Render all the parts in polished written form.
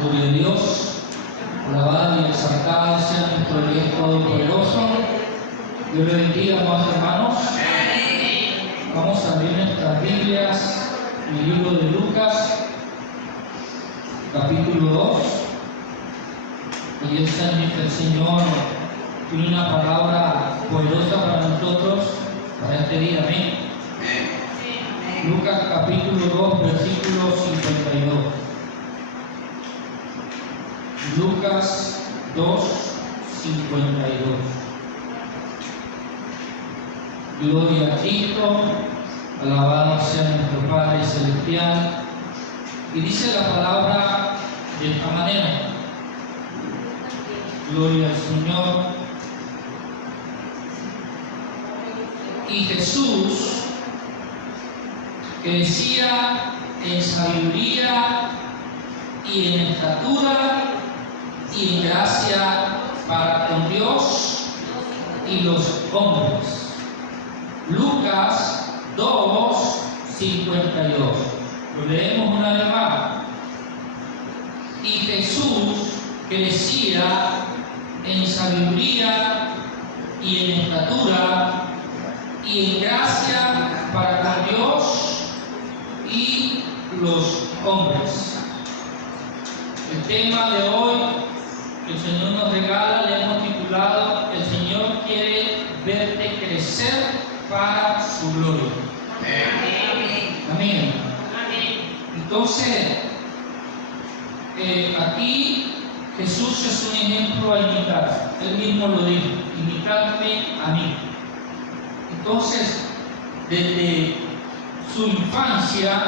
Gloria a Dios, alabado y exaltado sea nuestro Dios Todopoderoso. Dios le bendiga, amados hermanos. Vamos a abrir nuestras Biblias en el libro de Lucas, capítulo 2. Y esta es que el Señor tiene una palabra poderosa para nosotros, para este día. Amén. Lucas capítulo 2, versículo 52. Lucas 2, 52. Gloria a Cristo, alabado sea nuestro Padre Celestial. Y dice la palabra de esta manera. Gloria al Señor. Y Jesús crecía en sabiduría y en estatura y en gracia para con Dios y los hombres. Lucas 2, 52. Lo leemos una vez más. Y Jesús crecía en sabiduría y en estatura y en gracia para con Dios y los hombres. El tema de hoy que el Señor nos regala le hemos titulado: El Señor quiere verte crecer para su gloria. Amén. Entonces, aquí Jesús es un ejemplo a imitar. Él mismo lo dijo: imitadme a mí. Entonces, desde su infancia,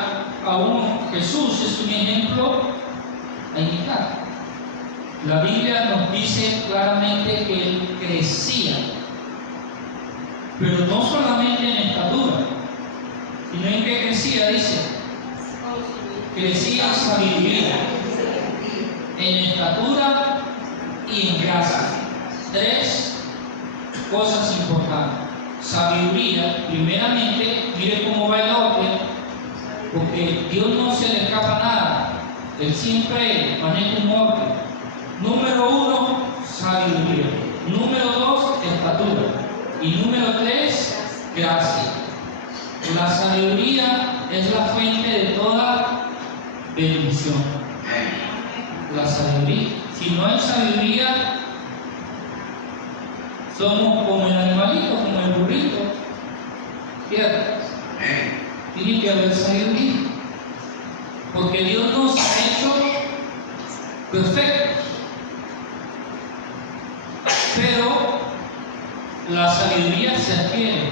aún Jesús es un ejemplo a imitar. La Biblia nos dice claramente que él crecía, pero no solamente en estatura, sino en que crecía, dice, crecía en sabiduría, en estatura y en gracia. Tres cosas importantes. Sabiduría, primeramente, mire cómo va el orden, porque Dios no se le escapa nada. Él siempre maneja un orden. Número 1, sabiduría. Número 2, estatura. Y número 3, gracia. La sabiduría es la fuente de toda bendición. La sabiduría. Si no hay sabiduría, somos como el animalito, como el burrito. ¿Cierto? Tiene que haber sabiduría. Porque Dios nos ha hecho perfectos. Pero la sabiduría se adquiere.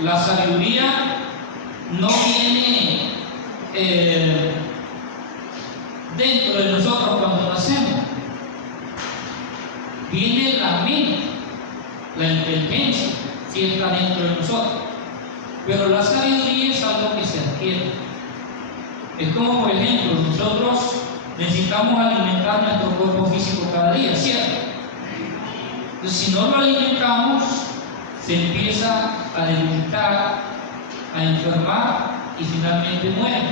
La sabiduría no viene dentro de nosotros cuando nacemos. Viene la mente, la inteligencia, si está dentro de nosotros. Pero la sabiduría es algo que se adquiere. Es como, por ejemplo, nosotros necesitamos alimentar nuestro cuerpo físico cada día, ¿cierto? Entonces, si no lo alimentamos, se empieza a debilitar, a enfermar y finalmente muere.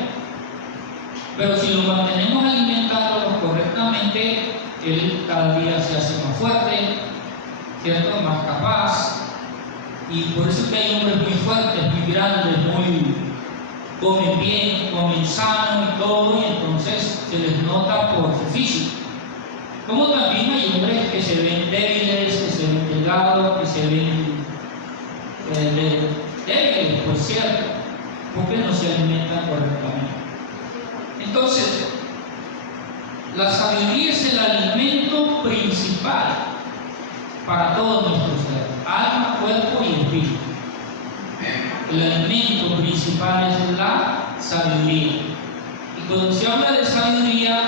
Pero si lo mantenemos alimentándolo correctamente, él cada día se hace más fuerte, ¿cierto? Más capaz. Y por eso que hay hombres muy fuertes, muy grandes, comen bien, comen sano y todo, y entonces se les nota por su físico. Como también hay hombres que se ven débiles, que se ven delgados, que se ven débiles, por cierto, porque no se alimentan correctamente. Entonces, la sabiduría es el alimento principal para todo nuestro ser, alma, cuerpo y espíritu. El alimento principal es la sabiduría. Y cuando se habla de sabiduría,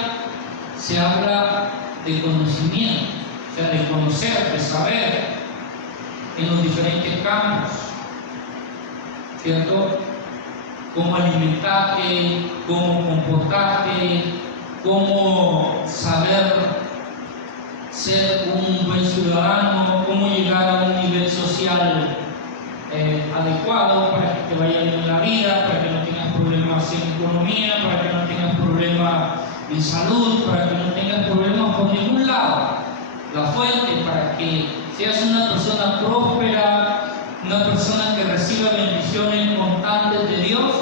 se habla de conocimiento, o sea, de conocer, de saber en los diferentes campos, ¿cierto? Cómo alimentarte, cómo comportarte, cómo saber ser un buen ciudadano, cómo llegar a un nivel social adecuado para que te vaya bien en la vida, para que no tengas problemas en economía, para que no tengas problemas en salud, para que no tengas problemas por ningún lado. La fuente para que seas una persona próspera, una persona que reciba bendiciones constantes de Dios,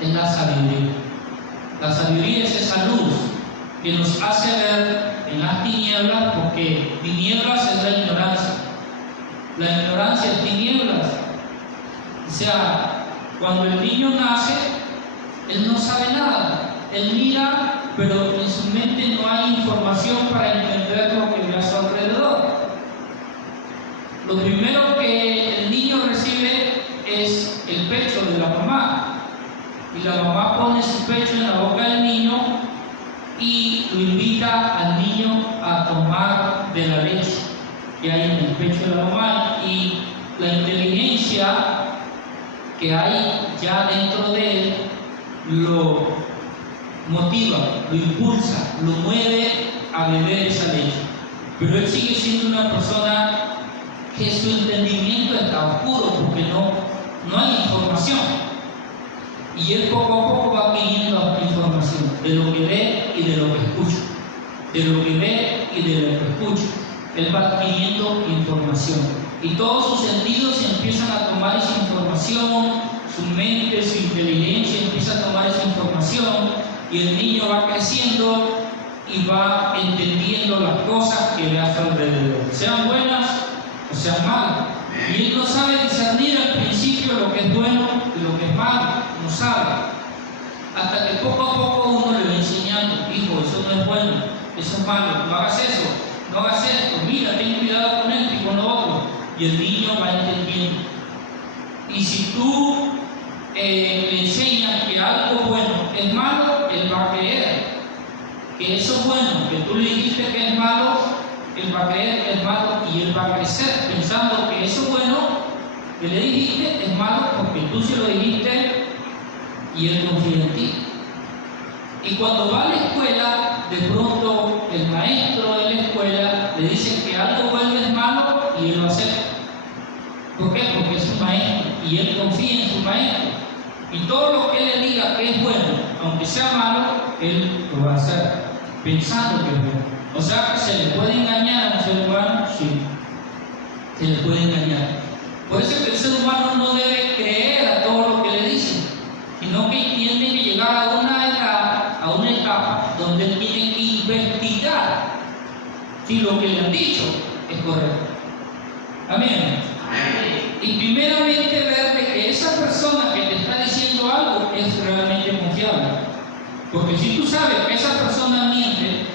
es la sabiduría. La sabiduría es esa luz que nos hace ver en las tinieblas, porque tinieblas es la ignorancia. La ignorancia es tinieblas. O sea, cuando el niño nace, él no sabe nada. Él mira, pero en su mente no hay información para entender lo que ve a su alrededor. Lo primero que el niño recibe es el pecho de la mamá. Y la mamá pone su pecho en la boca del niño y lo invita al niño a tomar de la leche que hay en el pecho de la mamá. Y la inteligencia que hay ya dentro de él lo motiva, lo impulsa, lo mueve a beber esa leche. Pero él sigue siendo una persona que su entendimiento está oscuro porque no hay información. Y él poco a poco va adquiriendo información de lo que ve y de lo que escucha. De lo que ve y de lo que escucha. Él va adquiriendo información. Y todos sus sentidos empiezan a tomar esa información, su mente, su inteligencia empieza a tomar esa información, y el niño va creciendo y va entendiendo las cosas que ve a su alrededor, sean buenas o sean malas. Y él no sabe discernir al principio lo que es bueno y lo que es malo, no sabe. Hasta que poco a poco uno le va enseñando: hijo, eso no es bueno, eso es malo, no hagas eso, no hagas esto, mira, ten cuidado con esto y con lo otro. Y el niño va entendiendo. Y si tú le enseñas que algo bueno es malo, él va a creer que eso bueno que tú le dijiste que es malo, él va a creer que es malo, y él va a crecer pensando que eso bueno que le dijiste es malo porque tú se lo dijiste y él confía en ti. Y cuando va a la escuela, de pronto el maestro de la escuela le dice que algo bueno es malo y él lo acepta. ¿Por qué? Porque es un maestro y él confía en su maestro. Y todo lo que él le diga que es bueno, aunque sea malo, él lo va a hacer pensando que es bueno. O sea, que se le puede engañar a un ser humano, sí, se le puede engañar. Por eso es que el ser humano no debe creer a todo lo que le dicen, sino que tiene que llegar a una etapa donde él tiene que investigar si lo que le han dicho es correcto. Amén. Y primeramente ver de que esa persona que te está diciendo algo es realmente confiable. Porque si tú sabes que esa persona miente,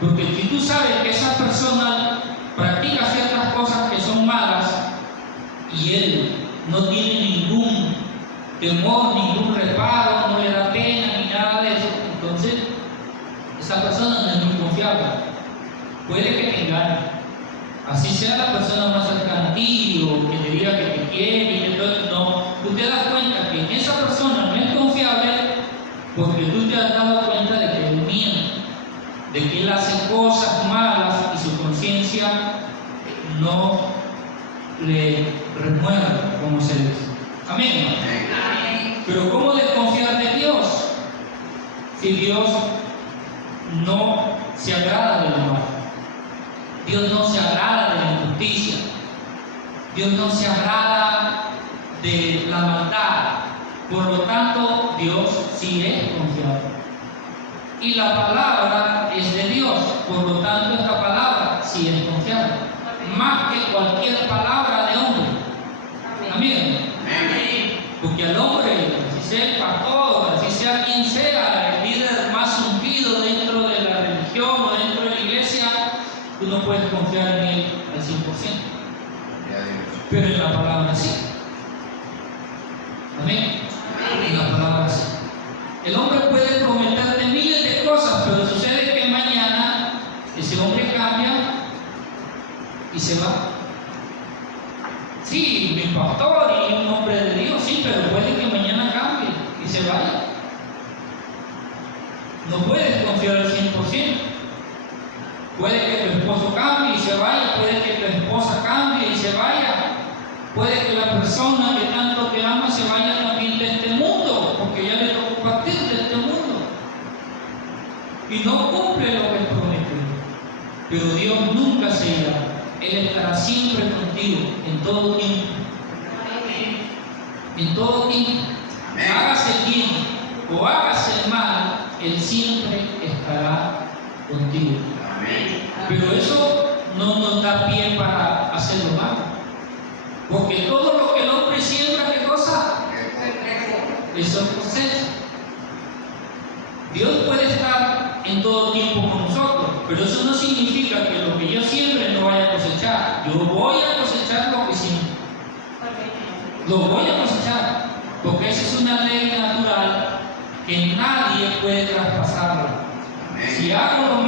porque si tú sabes que esa persona practica ciertas cosas que son malas y él no tiene ningún temor, ningún reparo, no le da pena ni nada de eso, entonces esa persona no es muy confiable. Puede que te engañe, así sea la persona más cercana a ti o que te diga que te quiere y que no, tú te das cuenta que esa persona no es confiable porque tú te has dado cuenta de que él miente, de que él hace cosas malas y su conciencia no le remueve, como se dice. Amén. Pero ¿cómo desconfiar de Dios si Dios no se agrada de lo malo? Dios no se agrada de la injusticia. Dios no se agrada de la maldad. Por lo tanto, Dios sí es confiable. Y la palabra es de Dios. Por lo tanto, esta palabra sí es confiable. Más que cualquier palabra de hombre. Amén. Porque al hombre, si sea el pastor, si sea quien sea, el líder más ungido dentro de la religión o dentro de la iglesia, tú no puedes confiar en él al 100%. Pero en la palabra sí. Amén. En la palabra sí. El hombre puede prometerte miles de cosas, pero sucede que mañana ese hombre cambia y se va. Sí, mi pastor y un hombre de Dios, sí, pero puede que mañana cambie y se vaya. No puedes confiar al 100%. Puede que tu esposo cambie y se vaya, puede que tu esposa cambie y se vaya. Puede que la persona que tanto te ama se vaya también de este mundo, porque ya le tocó partir de este mundo. y no cumple lo que prometió. Pero Dios nunca se irá. Él estará siempre contigo, en todo tiempo. En todo tiempo. Hágase el bien o hágase el mal, Él siempre estará contigo. Pero eso no nos da pie para hacer lo malo. Porque todo lo que el hombre siembra, ¿qué cosa? Eso cosecha. Dios puede estar en todo tiempo con nosotros, pero eso no significa que lo que yo siembre no vaya a cosechar. Yo voy a cosechar lo que siembro. Lo voy a cosechar, porque esa es una ley natural que nadie puede traspasarla. Si hago lo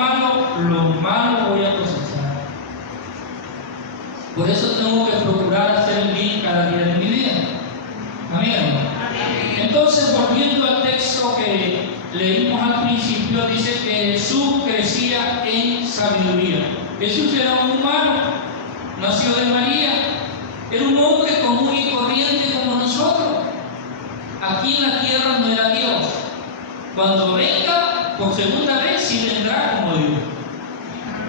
malo voy a cosechar. Por eso tengo que procurar hacer el bien cada día de mi vida. Amén. Entonces, volviendo al texto que leímos al principio, dice que Jesús crecía en sabiduría. Jesús era un humano, nació de María, era un hombre común y corriente como nosotros. Aquí en la tierra no era Dios. Cuando venga por segunda vez, sí vendrá como Dios.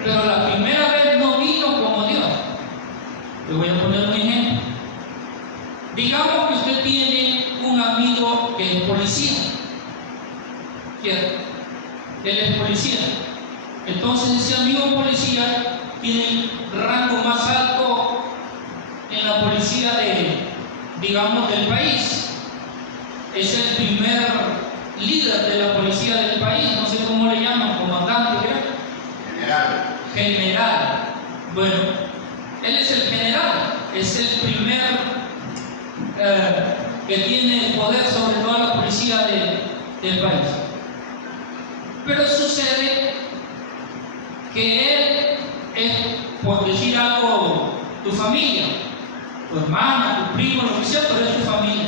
Pero la primera vez no vino como Dios. Le voy a poner un ejemplo. Digamos que usted tiene un amigo que es policía. ¿Cierto? Él es policía. Entonces ese amigo policía tiene el rango más alto en la policía del país. Es el primer líder de la policía del país, no sé cómo le llaman, comandante, ¿qué? General. Bueno, él es el general, es el primer que tiene el poder sobre toda la policía del país. Pero sucede que él es, por decir algo, tu familia, tu hermana, tu primo, lo que sea, pero es tu familia.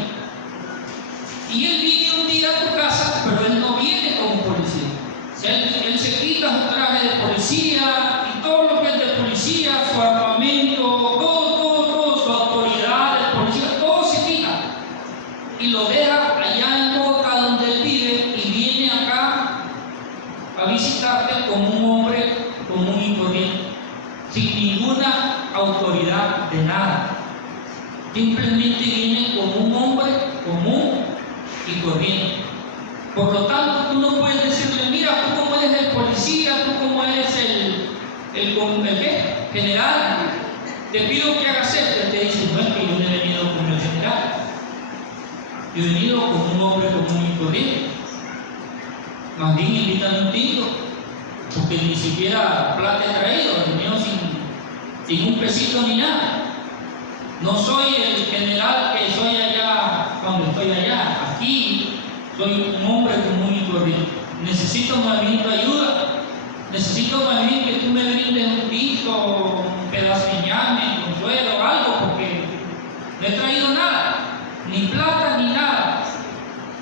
Y él viene un día a tu casa, pero él no viene como policía. O sea, él se quita su traje de policía y todo lo que es de policía, su armamento, todo, su autoridad de policía, todo se quita. Y lo deja allá en Bogotá donde él vive y viene acá a visitarte como un hombre común y corriente, sin ninguna autoridad de nada. Simplemente viene como un hombre común y corriente. Por lo tanto, tú no puedes decirle, mira, tú como eres el policía, tú como eres el general, te pido que hagas esto. Él te dice, no, es que yo no he venido como el general, yo he venido como un hombre común y corriente. Más bien invítame un tinto, porque ni siquiera plata he traído, he venido sin un pesito ni nada. No soy el general que soy allá cuando estoy allá. Aquí soy un hombre común y corriente. Necesito más bien tu ayuda. Necesito más bien que tú me brindes un piso, un pedazo de ñame, consuelo, algo, porque no he traído nada. Ni plata ni nada.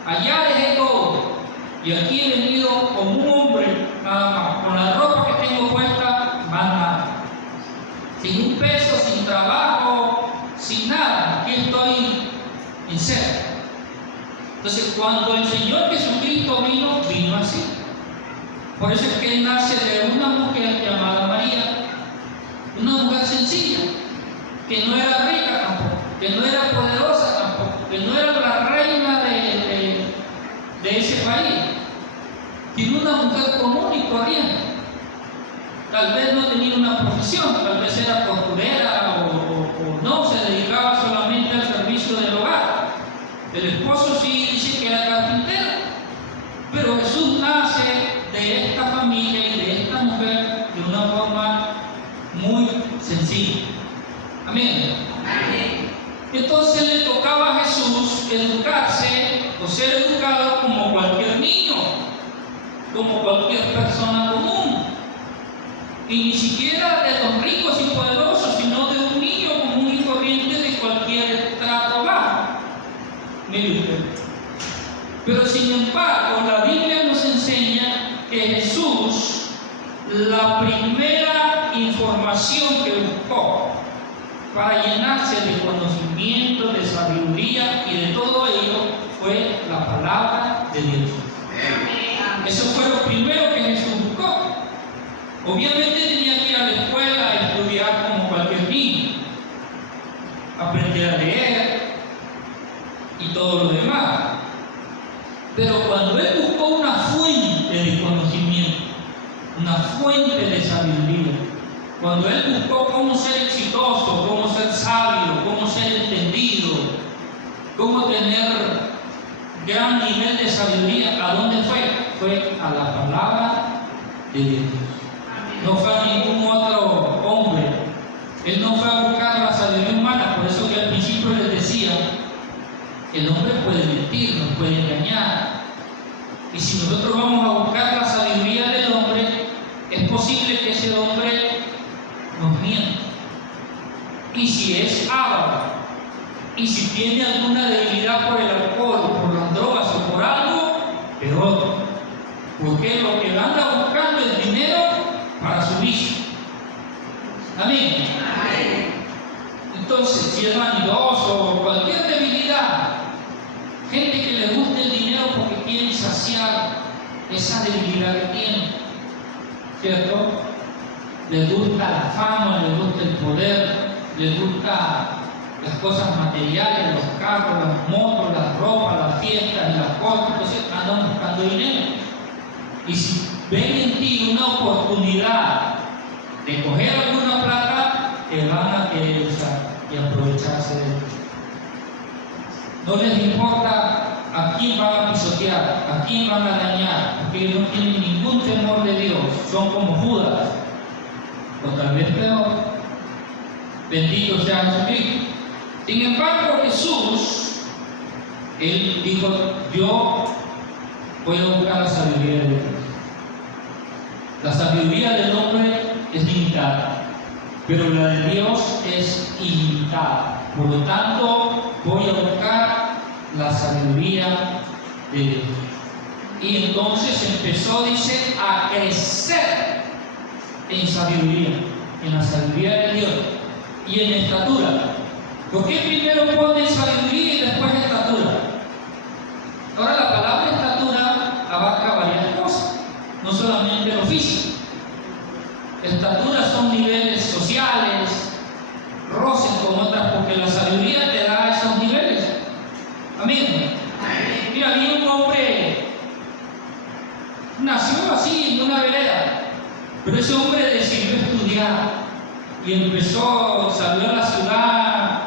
Allá dejé todo. Y aquí he venido como un hombre, nada más. Con la ropa que tengo puesta, más nada. Sin un peso, sin trabajo, sin nada, aquí estoy en cero. Entonces, cuando el Señor Jesucristo vino así. Por eso es que Él nace de una mujer llamada María, una mujer sencilla, que no era rica tampoco, que no era poderosa tampoco, que no era la reina de ese país, sino una mujer común y corriente. Tal vez no tenía una profesión, tal vez era costurera o no, se dedicaba solamente al servicio del hogar. El esposo sí dice que era carpintero, pero Jesús nace de esta familia y de esta mujer de una forma muy sencilla. Amén. Amén. Entonces le tocaba a Jesús educarse o ser educado como cualquier niño, como cualquier persona común. Y ni siquiera de los ricos y poderosos, sino de un niño común y corriente de cualquier estrato bajo. Mire usted. Pero sin embargo, la Biblia nos enseña que Jesús, la primera información que buscó para llenarse de conocimiento, de sabiduría y de todo ello, fue la palabra de Dios. Eso fue lo primero que Jesús buscó. Obviamente tenía que ir a la escuela a estudiar como cualquier niño, aprender a leer y todo lo demás. Pero cuando Él buscó una fuente de conocimiento, una fuente de sabiduría, cuando Él buscó cómo ser exitoso, cómo ser sabio, cómo ser entendido, cómo tener gran nivel de sabiduría, ¿a dónde fue? Fue a la palabra de Dios. No fue a ningún otro hombre. Él no fue a buscar la sabiduría humana. Por eso que al principio les decía, el hombre puede mentir, nos puede engañar. Y si nosotros vamos a buscar la sabiduría del hombre, es posible que ese hombre nos mienta. Y si es avaro, y si tiene alguna debilidad por el alcohol, o por las drogas o por algo, peor. Porque lo que anda buscando es dinero para su vicio. Amén. Entonces, si es vanidoso o cualquier debilidad, gente que le gusta el dinero porque quiere saciar esa debilidad que tiene, ¿cierto? Le gusta la fama, le gusta el poder, le gusta las cosas materiales, los carros, las motos, las ropas, las fiestas y las cosas. Entonces andan buscando dinero. Y si ven en ti una oportunidad de coger alguna plata, te van a querer usar y aprovecharse de ello. No les importa a quién van a pisotear, a quién van a dañar, porque ellos no tienen ningún temor de Dios. Son como Judas, o tal vez peor. Bendito sea Jesucristo. Sin embargo, Jesús, Él dijo, yo voy a buscar la sabiduría de Dios. La sabiduría del hombre es limitada, pero la de Dios es ilimitada. Por lo tanto, voy a buscar la sabiduría de Dios. Y entonces empezó, dice, a crecer en sabiduría, en la sabiduría de Dios y en estatura. ¿Por qué primero pone sabiduría y después estatura? Ahora la palabra estatura abarca varias cosas, no solamente lo físico. Estatura son niveles sociales, roces con otras, porque la sabiduría te da esos niveles. Amén. Mira, había un hombre, nació así en una vereda, pero ese hombre decidió estudiar y empezó, salió a la ciudad,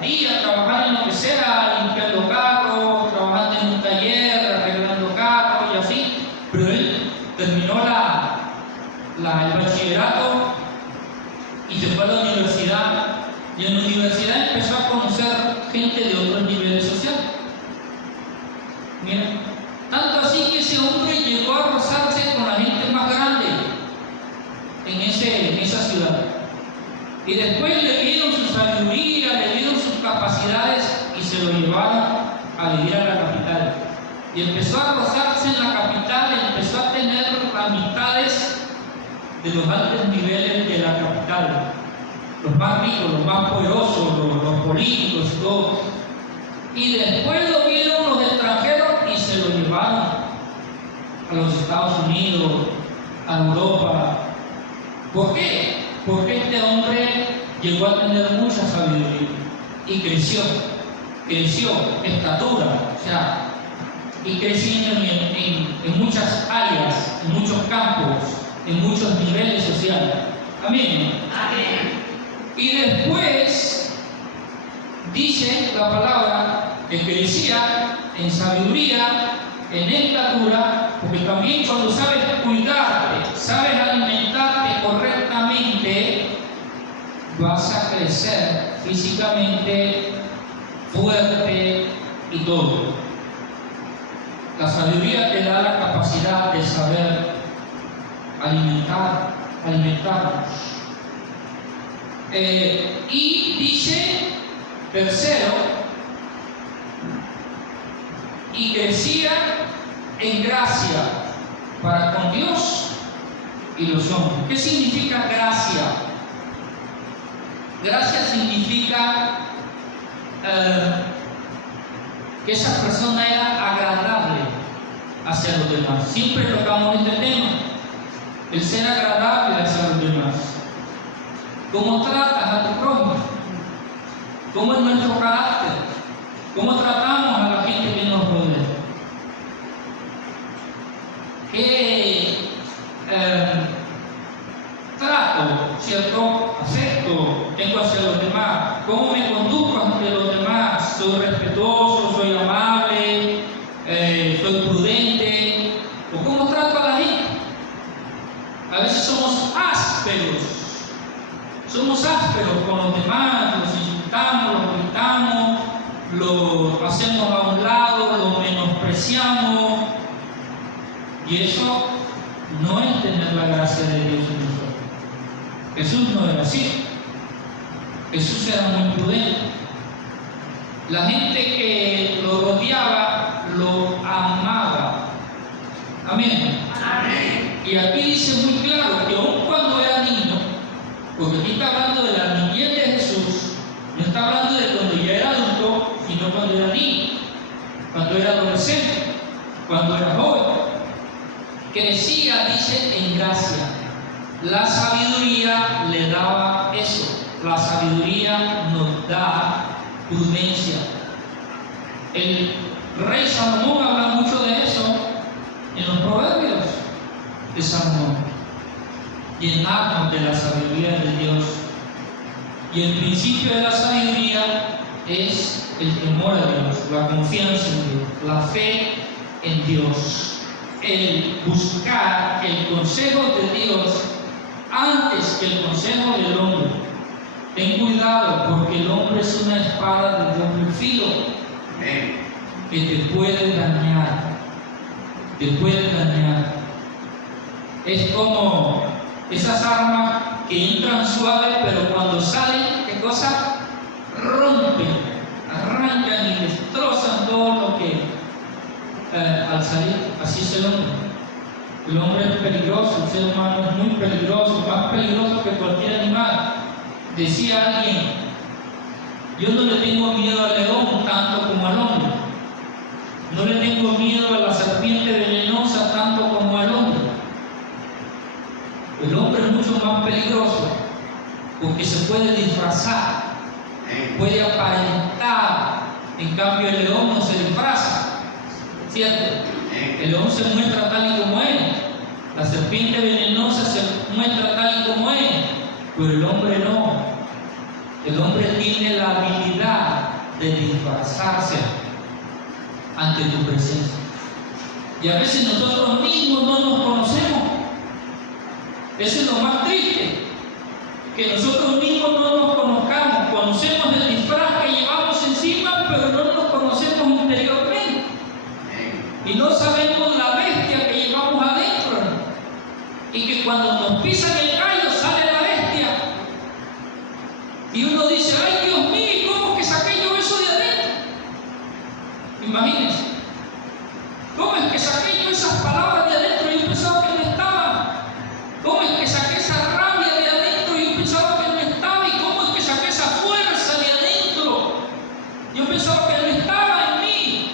a trabajar en lo que sea, limpiando carros, trabajando en un taller, arreglando carros y así. Pero él terminó el bachillerato y se fue a la universidad. Y en la universidad empezó a conocer gente de otros niveles sociales. Mira, tanto así que ese hombre llegó a rozarse con la gente más grande en esa ciudad. Y después le dieron su sabiduría, le dieron sus capacidades y se lo llevaron a vivir a la capital. Y empezó a rozarse en la capital, empezó a tener amistades de los altos niveles de la capital. Los más ricos, los más poderosos, los políticos y todo. Y después lo vieron los extranjeros y se lo llevaron a los Estados Unidos, a Europa. ¿Por qué? Porque este hombre llegó a tener mucha sabiduría y creció estatura, o sea, y creciendo en muchas áreas, en muchos campos, en muchos niveles sociales. Amén. Amén. Y después dice la palabra que crecía en sabiduría, en estatura, porque también cuando sabes cuidarte, sabes alimentarte correctamente, vas a crecer físicamente, fuerte y todo. La sabiduría te da la capacidad de saber alimentarnos. Y dice, tercero, y crecía en gracia para con Dios y los hombres. ¿Qué significa gracia? Gracia significa que esa persona era agradable hacia los demás. Siempre tocamos este tema, el ser agradable hacia los demás. ¿Cómo tratas a tu prójimo? ¿Cómo es nuestro carácter? ¿Cómo tratamos a la gente que nos rodea? ¿Qué trato, cierto afecto tengo hacia los demás? ¿Cómo me conduzco ante los demás? ¿Soy respetuoso? ¿Soy amable? ¿Soy prudente? ¿O cómo trato a la gente? A veces somos ásperos. Somos ásperos con los demás, los insultamos, los gritamos, lo hacemos a un lado, lo menospreciamos. Y eso no es tener la gracia de Dios en nosotros. Jesús no era así. Jesús era muy prudente. La gente que lo rodeaba lo amaba. Amén. Amén. Y aquí dice muy claro que aun cuando era niño, porque aquí está hablando de la niñez de Jesús, no está hablando de cuando ya era adulto, sino cuando era niño, cuando era adolescente, cuando era joven. Crecía, dice, en gracia. La sabiduría le daba eso. La sabiduría nos da prudencia. El rey Salomón habla mucho de eso en los proverbios de Salomón. Llenarnos de la sabiduría de Dios. Y el principio de la sabiduría es el temor a Dios, la confianza en Dios, la fe en Dios, el buscar el consejo de Dios antes que el consejo del hombre. Ten cuidado, porque el hombre es una espada de doble filo que te puede dañar. Te puede dañar. Es como esas armas que entran suaves, pero cuando salen, ¿qué cosa? Rompen, arrancan y destrozan todo lo que al salir. Así es el hombre. El hombre es peligroso, el ser humano es muy peligroso, más peligroso que cualquier animal. Decía alguien, yo no le tengo miedo al león tanto como al hombre. No le tengo miedo a la serpiente venenosa tanto como al hombre. El hombre es mucho más peligroso porque se puede disfrazar, puede aparentar. En cambio, el león no se disfraza, ¿cierto? El león se muestra tal y como es. La serpiente venenosa se muestra tal y como es. Pero el hombre no. El hombre tiene la habilidad de disfrazarse ante tu presencia. Y a veces nosotros mismos no nos conocemos. Eso es lo más triste, que nosotros mismos no nos conozcamos. Conocemos el disfraz que llevamos encima, pero no nos conocemos interiormente. Y no sabemos la bestia que llevamos adentro. Y que cuando nos pisan el gallo sale la bestia. Y uno dice, ay Dios mío, ¿cómo que saqué yo eso de adentro? Imagínense. ¿Cómo es que saqué yo esas palabras de adentro? Yo pensaba que no estaban. ¿Cómo es que saqué esa rabia de adentro? Yo pensaba que no estaba. ¿Y cómo es que saqué esa fuerza de adentro? Yo pensaba que no estaba en mí.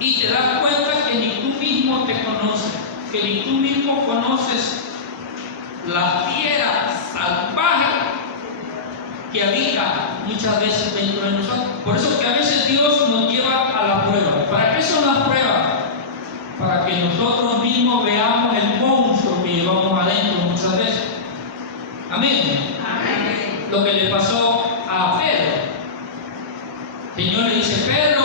Y te das cuenta que ni tú mismo te conoces, que ni tú mismo conoces la fiera salvaje que habita muchas veces dentro de nosotros. Por eso es que a veces Dios nos lleva a la prueba. ¿Para qué son las pruebas? Para que nosotros mismos veamos el monstruo que llevamos adentro muchas veces. Amén. Amén. Lo que le pasó a Pedro. El Señor le dice, Pedro,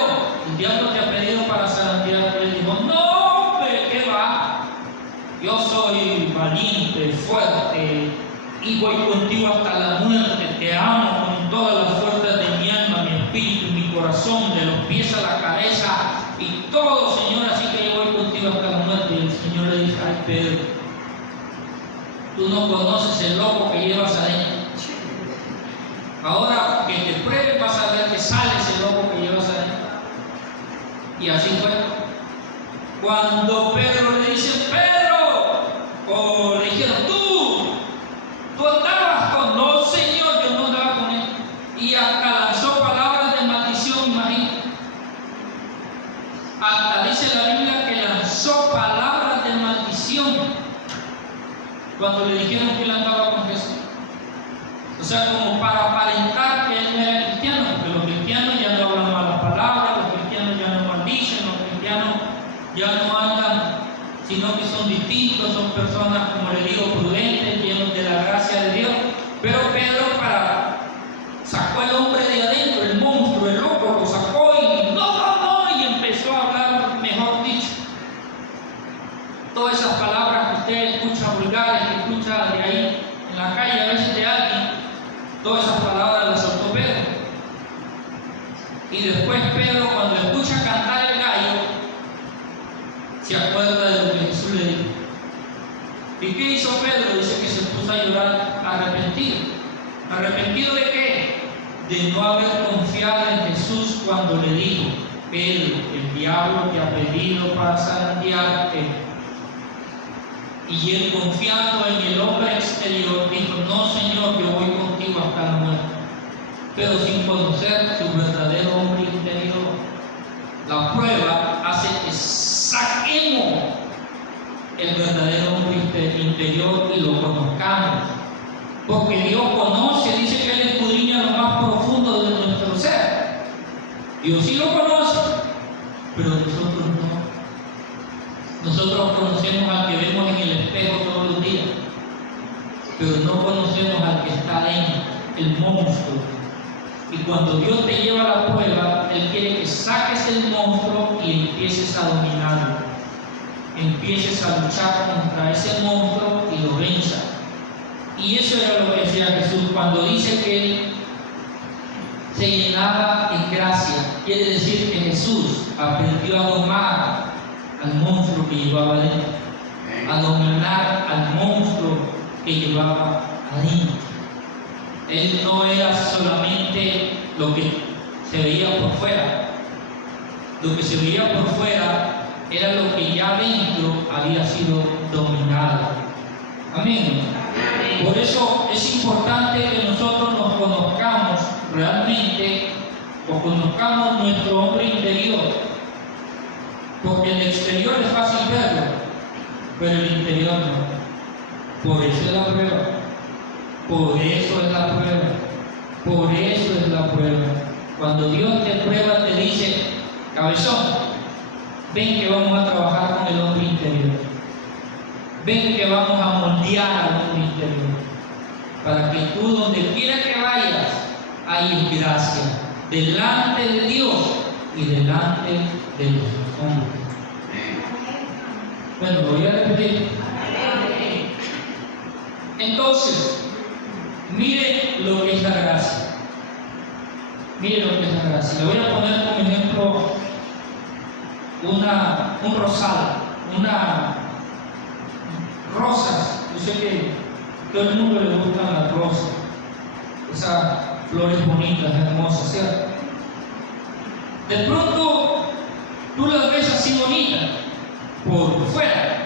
el diablo te ha pedido para zarandear. Él dijo, no, pero ¿qué va? Yo soy valiente, fuerte, y voy contigo hasta la muerte. Te amo con todas las fuerzas de mi alma, mi espíritu y mi corazón, de los pies a la cabeza y todo, Señor, así que yo voy contigo hasta la muerte. Y el Señor le dice, ay Pedro, tú no conoces el loco que llevas adentro. Ahora que te pruebes vas a ver que sale ese loco que llevas adentro. Y así fue. Cuando Pedro le dice, Pedro, o le dijeron, tú andabas con, no Señor, yo no andaba con él. Y hasta lanzó palabras de maldición, imagínate. Hasta cuando le dijeron que él andaba con Jesús. O sea, como para aparentar que él no era cristiano, porque los cristianos ya no hablan malas palabras, los cristianos ya no maldicen, los cristianos ya no andan, sino que son distintos, son personas, como le digo, prudentes, llenos de la gracia de Dios. Pero Pedro sacó al hombre de adentro, el monstruo, el loco, lo sacó y y empezó a hablar, mejor dicho, todas esas palabras que usted escucha vulgares, que escucha de ahí en la calle a veces de alguien, todas esas palabras las soltó Pedro. Y después Pedro, cuando escucha cantar el gallo, se acuerda de lo que Jesús le dijo. ¿Y qué hizo Pedro? Dice que se puso a llorar arrepentido. ¿Arrepentido de qué? De no haber confiado en Jesús cuando le dijo: Pedro, el diablo te ha pedido para zarandearte. Y él, confiando en el hombre exterior, dijo: no, Señor, yo voy contigo hasta la muerte. Pero sin conocer su verdadero hombre interior. La prueba hace que saquemos el verdadero hombre interior y lo conozcamos. Porque Dios conoce, dice que Él escudriña lo más profundo de nuestro ser. Dios sí lo conoce, pero nosotros no. Nosotros conocemos al que vemos en el espejo todos los días, pero no conocemos al que está dentro, el monstruo. Y cuando Dios te lleva a la prueba, Él quiere que saques el monstruo y empieces a dominarlo. Empieces a luchar contra ese monstruo y lo venzas. Y eso era lo que decía Jesús cuando dice que Él se llenaba en gracia. Quiere decir que Jesús aprendió a domar al monstruo que llevaba adentro, a dominar al monstruo que llevaba adentro. Él no era solamente lo que se veía por fuera. Lo que se veía por fuera era lo que ya dentro había sido dominado. Amén. Por eso es importante que nosotros nos conozcamos realmente, o conozcamos nuestro hombre interior, porque el exterior es fácil verlo, pero el interior no. Por eso es la prueba, por eso es la prueba, por eso es la prueba. Cuando Dios te prueba, te dice: cabezón, ven que vamos a trabajar con el hombre interior. Ven que vamos a moldear al hombre interior, para que tú, donde quiera que vayas, hay gracia delante de Dios y delante de los hombres. Bueno, lo voy a repetir. Entonces, mire lo que es la gracia. Mire lo que es la gracia. Le voy a poner como ejemplo un rosal, rosas. Yo sé que a todo el mundo le gustan las rosas, esas flores bonitas, hermosas, ¿cierto? De pronto tú las ves así bonitas por fuera,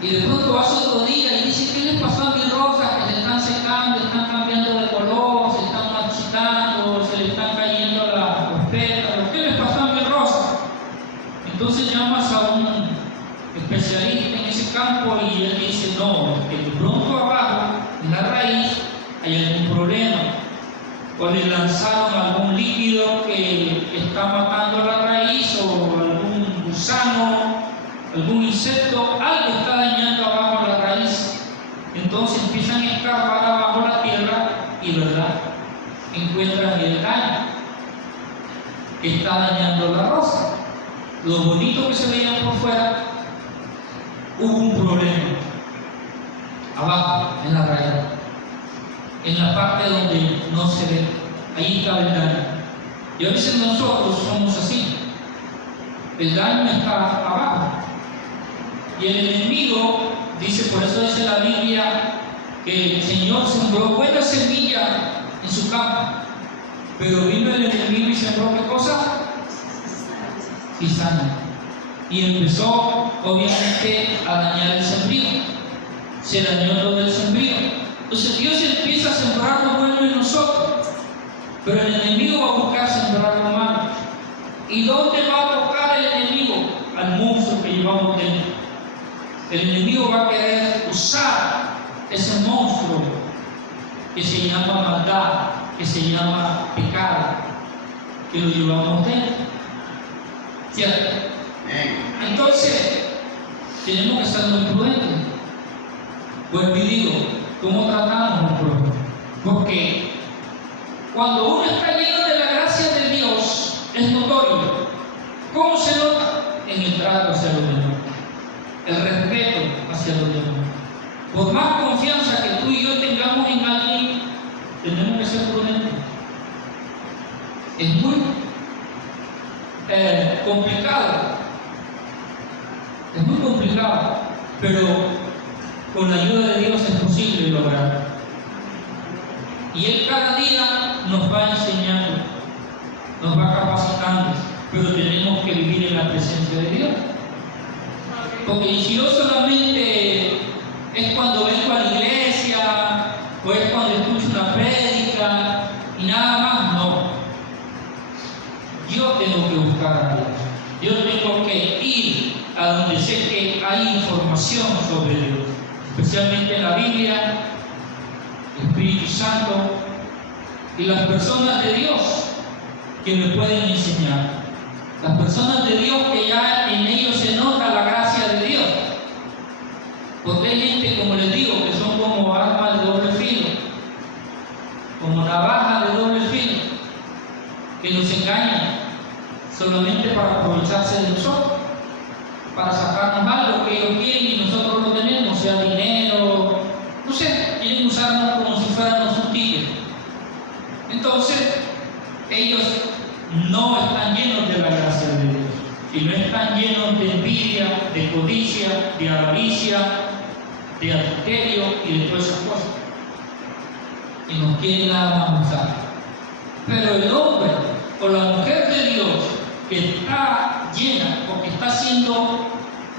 y de pronto vas otro día y dices: ¿qué les pasó a mis rosas? Que se están secando, están cambiando de color, se están marchitando, se le están cayendo los pétalos. ¿Qué les pasó a mis rosas? Entonces llamas a un especialista en ese campo y él dice: no, es que de pronto abajo, en la raíz, hay algún problema, o le lanzaron algún líquido que está matando la raíz, o algún gusano, algún insecto, algo está dañando abajo la raíz. Entonces empiezan a escarbar abajo la tierra y, ¿verdad?, encuentran el daño que está dañando la rosa. Lo bonito que se veía por fuera, hubo un problema abajo, en la raíz, en la parte donde no se ve, ahí está el daño. Y a veces nosotros somos así, el daño está abajo. Y el enemigo dice, por eso dice la Biblia, que el Señor sembró buena semilla en su campo, pero vino el enemigo y sembró ¿qué cosa? Cizaña. Y empezó obviamente a dañar el sembrío. Se dañó todo el sembrío. Entonces Dios empieza a sembrar lo bueno en nosotros, pero el enemigo va a buscar sembrar lo malo. ¿Y dónde va a tocar el enemigo? Al monstruo que llevamos dentro. el enemigo va a querer usar ese monstruo que se llama maldad, que se llama pecado, que lo llevamos dentro. ¿Cierto? Entonces, tenemos que ser muy prudentes. Vuelvo y digo, ¿cómo tratamos al prójimo? Porque cuando uno está lleno de la gracia de Dios, es notorio. ¿Cómo se nota? En el trato hacia los demás, el respeto hacia los demás. Por más confianza que tú y yo tengamos en alguien, tenemos que ser prudentes. Es muy complicado. Es muy complicado, pero con la ayuda de Dios es posible lograr. Y Él cada día nos va enseñando, nos va capacitando, pero tenemos que vivir en la presencia de Dios. Porque si yo solamente es cuando vengo a la iglesia, o es cuando escucho una prédica, y nada más, no. Yo tengo que buscar a Dios. Yo tengo que ir a donde sé que hay información sobre Dios, especialmente en la Biblia, el Espíritu Santo y las personas de Dios que me pueden enseñar. Las personas de Dios que ya en ellos se nota la gracia de Dios. Porque hay gente, como les digo, que son como armas de doble filo, como navajas de doble filo, que nos engañan solamente para aprovecharse de nosotros, para sacarnos algo que ellos quieren y nosotros lo tenemos, sea dinero, no sé, quieren usarnos como si fuéramos un tigre. Entonces, ellos no están llenos de la gracia de Dios, sino están llenos de envidia, de codicia, de avaricia, de adulterio y de todas esas cosas. Y nos quieren nada más usar. Pero el hombre o la mujer de Dios que está llena o que está siendo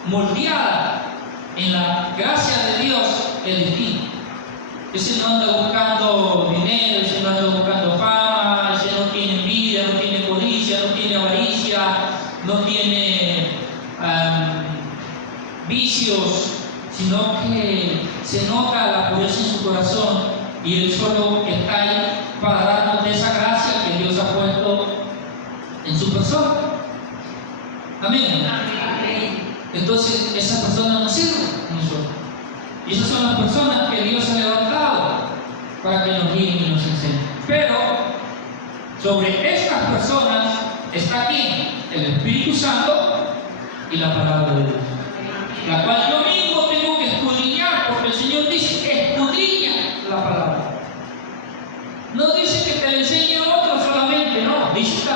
moldeada en la gracia de Dios es distinto. Ese no anda buscando dinero, ese no anda buscando fama, ese no tiene envidia, no tiene codicia, no tiene avaricia, no tiene vicios, sino que se nota la pureza en su corazón y él solo está ahí para darnos de esa gracia que Dios ha puesto en su persona. Amén. Entonces, esa persona nos sirve a nosotros. Y esas son las personas que Dios ha levantado para que nos guíen y nos enseñen. Pero sobre estas personas está aquí el Espíritu Santo y la palabra de Dios, la cual yo mismo tengo que escudriñar, porque el Señor dice: escudriña la palabra. No dice que te la enseñe otro solamente, no, dice